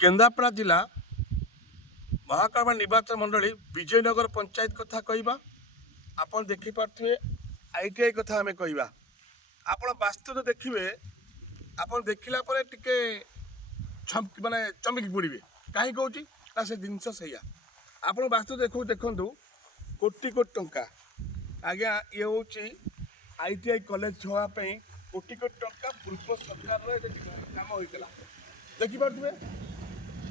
केन्द्रापड़ा जिला महाकाल निर्वाचन मंडली विजयनगर पंचायत कथा कहवा आपन देखिपे ITI कथा आम कहवा आपण वास्तव देखिए आपन देखला टे माने चमकी पड़े कहीं कौच ना से जिनस सैया आप वास्तव देखु कोटी कोटी टंका आज्ञा ये हूँ ITI कॉलेज हाँपाई कोटी कोटी टंका पूर्व सरकार काम होता देखिपे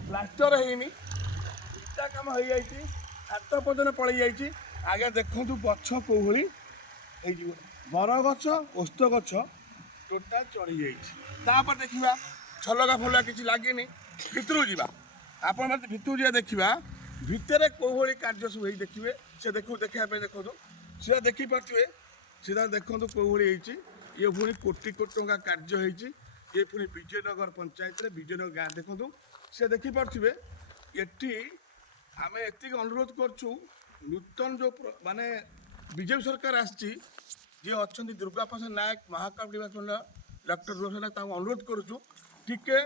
प्लास्टर है इटा कम हो जाए हाथ पर्यटन पड़े जाइए आगे देखु गछ कौली बर गछ ओस्त गछ टोटाल चढ़ी जापर देखा छलगा फलगा किसी लगे भितर जा आप भितर जा देखा भितर कौली कार्य सब देखिए से देखापी देखो सीधा देखिपे सीधा देखो कौली ये पुणी कोटी कोटी टंका कार्य होती ये पुणी विजयनगर पंचायत विजयनगर गाँव देखो से देखिपे ये आम एति अनुरोध करूँ नूतन जो माने बीजेपी सरकार आसी अच्छा दुर्गा प्रसाद नायक महाकाल निर्वाचन डॉक्टर रोशन अनुरोध करूँ टिके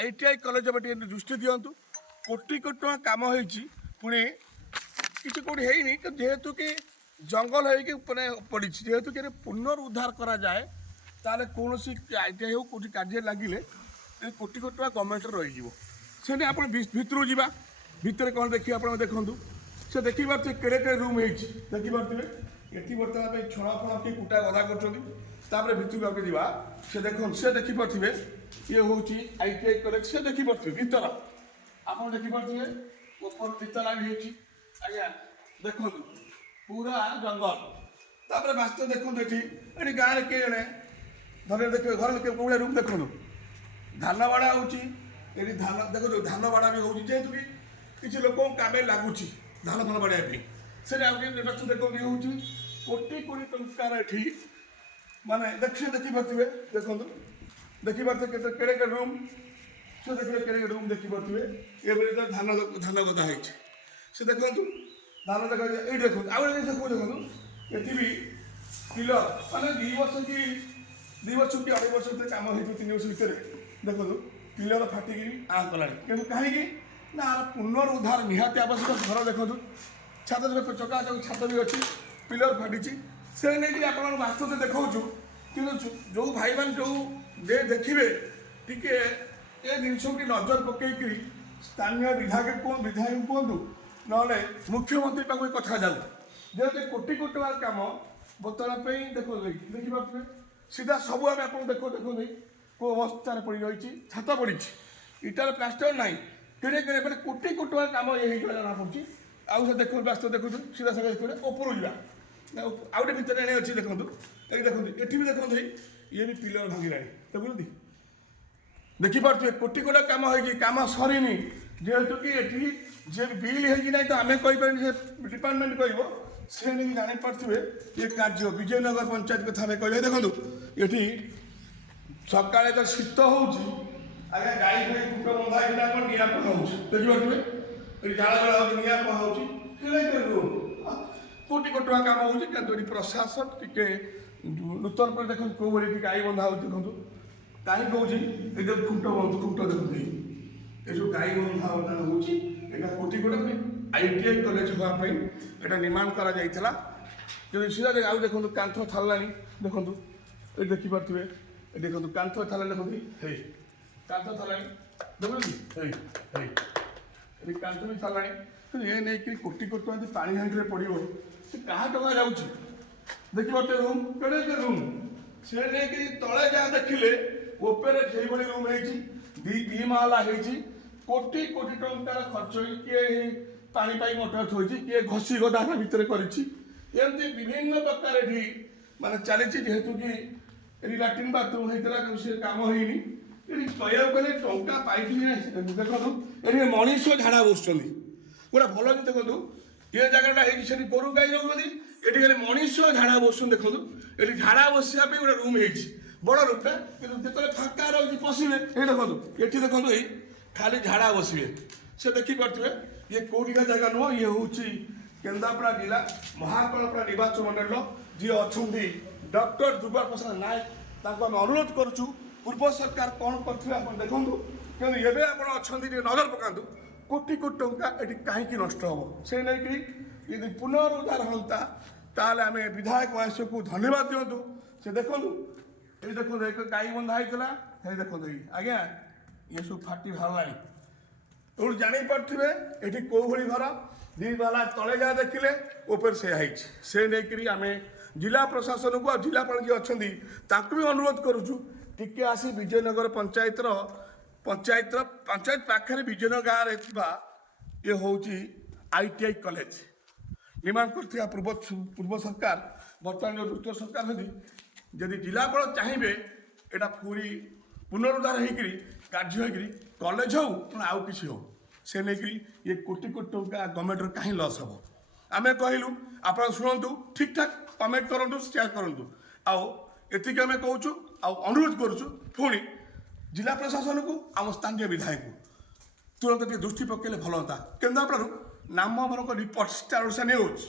ITI कॉलेज दृष्टि दिंतु कोटी कोटी टका कम होती पुणी किसी कौटी है जेहेतु कि जंगल हो पड़ी जेहेतु कि पुनरुद्धार करा जाए ताले कौन ITI हो कौटी कार्य लगिले कोटी कोटी टका गवर्नमेंट रही आप भितर जा भितर कौन देखिए आप देखूँ से देखिपे केड़े केड़े रूम देखिपे ये बर्तमान छणा फणा कि कुटा गदा कर भितर आगे जा से देखिपे ये हूँ ITI कॉलेज से देखिपे भीतर आप देखिपे ऊपर भीतर आज्ञा देखो पूरा जंगल वास्तव देखो ये गाँव में किए जड़े धर देखिए घर कौन रूम देखो धान बाड़ा हो धान देखो धान बाड़ा भी हो जेहेतु कि किसी लोक कम लगुच धान धान बाड़ा से निर्वाचन देखो ये हूँ कोटी कोटी टंकार ये माने देखिपे देखो देखिपे केड़े केड़े रूम से देखिए केड़े रूम देखिपे ये धान धान गदा है से देखो धान देखो ये देखो आउ देखो ये भी पिलर माने 2 वर्ष कि 2 वर्ष कि 2.5 वर्ष कम हो 3 वर्ष भितर देखो पिलर फाटिक आ गला कि कहीं ना पुनरुद्धार निहाती आवश्यक घर देखो छात चका छात भी अच्छी पिलर फाटी से नहीं आप वास्तव देखा कि जो भाई मान जो देखिए टिके ये जिनस नजर पकईकि स्थानीय विधायक कहतु ना मुख्यमंत्री पाक कथा जाऊ जेहेतु कोटी कोटी टकर कम बर्तमान देखो देखिपे सीधा सब आम आप देखो देखो कौ अवस्था पड़ रही छात पड़ी इटार प्लास्टर ना केड़े केड़े मैंने कोटी कोटी टकर कम ये जना पड़ी आउ देखो वास्तव देखो सीधा सागे देखो ऊपर जा आउटे भितर एने अच्छी देखो ये देखो ये भी देखो ये भी पिलर भांगा देखुंत देखिपे कोटी कोटी कम हो कम सरीनी जेहेतु कि ये जे बिल है तो आम कहीपर डिपार्टमेंट कह से नहीं जापारे ये कार्य विजयनगर पंचायत कथा कह देखो ये सका तो शीत हो आगे गाई फाई कुट बंधा निआ देखिपे ये झाड़ा झाड़ा हो निआ हो कोटी कोटी टका कम हो प्रशासन टी नूतन पर देखो कौ भाई गाई बंधा हो देखो कहीं कौन खुंट देखो ये जो गाई बंधा हो कोटी कोटी ITI कॉलेज हाँपाई यहाँ निर्माण कराइला जो सीधा आउ देखो कांथ छाड़ा देखो ये देखिपे देखो कांथ छाड़ा देखो कांथ छाड़ा देखो कांथ भी छाड़ा ये नहीं कोटी कोटी टका पानी हांडी पड़ो से क्या टका जाऊँगी देखिए रूम केड़े रूम से नहीं तले जहाँ देखिले ऊपर से रूम है दी महला है कोटी कोटी टंकार खर्च किए पानी पाई मोटर थोड़ी किए घसी गदा भितर करमती विभिन्न प्रकार ये माने चली जेहेतु कि लैट्रिन बाथरूम होता से कम होनी कहूँ गले टाँचा पाई देखो ये मनीष झाड़ा बस गोटे भल देखो ये जगटा है गोरु गाई रोकती ये खाली मनीष झाड़ा बस देखो ये झाड़ा बसापी गोटे रूम है बड़ रूमटा कि फाँका रही पशिले ये देखो ये देखो खाली झाड़ा बसवे से देखिपे ये कौटिका जगह नुह ये हूँ केन्द्रापड़ा जिला महाकाल निर्वाचन मंडल जी अच्छा डॉक्टर दुर्गा प्रसाद नायक आम अनुरोध करुँ पूर्व सरकार कौन करते देखो କିନ୍ତୁ ଏବେ ଆପଣ ଅଛନ୍ତି ଟିକେ ନଜର ପକାନ୍ତୁ କୋଟି କୋଟି ଟଙ୍କା ଏଠି କାହିଁକି ନଷ୍ଟ ହେବ ସେ ନେଇକି ଯଦି ପୁନରୁଦ୍ଧାର ହୁଅନ୍ତା ତାହେଲେ ଆମେ ବିଧାୟକ ମହାଶୟକୁ ଧନ୍ୟବାଦ ଦିଅନ୍ତୁ। ସେ ଦେଖନ୍ତୁ ଏଇ ଦେଖନ୍ତୁ ଏକ ଗାଈ ବନ୍ଧା ହେଇଥିଲା ହେଇ ଦେଖନ୍ତୁ ଏଇ ଆଜ୍ଞା ଇଏ ସବୁ ଫାଟି ବାହାରିଲାଣି। ତେଣୁ ଜାଣିପାରୁଥିବେ ଏଠି କେଉଁ ଭଳି ଘର ଦୁଇ ବାଲା ତଳେ ଯାହା ଦେଖିଲେ ଉପରେ ସେୟା ହେଇଛି। ସେ ନେଇକରି ଆମେ ଜିଲ୍ଲା ପ୍ରଶାସନକୁ ଆଉ ଜିଲ୍ଲାପାଳ ଯିଏ ଅଛନ୍ତି ତାଙ୍କୁ ବି ଅନୁରୋଧ କରୁଛୁ ଟିକେ ଆସି ବିଜୟନଗର ପଞ୍ଚାୟତ ପାଖରେ ବିଜୟନଗର ଗାଁରେ ଥିବା ଇଏ ହେଉଛି ITI କଲେଜ ନିର୍ମାଣ କରିଥିବା ପୂର୍ବ ସରକାର ବର୍ତ୍ତମାନ ଯେଉଁ ନୂତନ ସରକାର ଅଛନ୍ତି ଯଦି ଜିଲ୍ଲାପାଳ ଚାହିଁବେ ଏଇଟା ପୁନରୁଦ୍ଧାର ହେଇକରି କାର୍ଯ୍ୟ ହେଇକରି କଲେଜ ହଉ ଆଉ କିଛି ହଉ ସେ ନେଇକରି ଇଏ କୋଟି କୋଟି ଟଙ୍କା ଗଭର୍ଣ୍ଣମେଣ୍ଟର କାହିଁ ଲସ୍ ହେବ। ଆମେ କହିଲୁ ଆପଣ ଶୁଣନ୍ତୁ ଠିକ୍ ଠାକ୍ କମେଣ୍ଟ କରନ୍ତୁ ସେୟାର କରନ୍ତୁ ଆଉ ଏତିକି ଆମେ କହୁଛୁ ଆଉ ଅନୁରୋଧ କରୁଛୁ ପୁଣି ଜିଲ୍ଲା ପ୍ରଶାସନକୁ ଆମ ସ୍ଥାନୀୟ ବିଧାୟକକୁ ତୁରନ୍ତ ଟିକେ ଦୃଷ୍ଟି ପକାଇଲେ ଭଲ ହୁଅନ୍ତା। କେନ୍ଦ୍ରାପଡ଼ାରୁ ନାମବରଙ୍କ ରିପୋର୍ଟ ଷ୍ଟାର ଓଡ଼ିଶା ନ୍ୟୁଜ୍।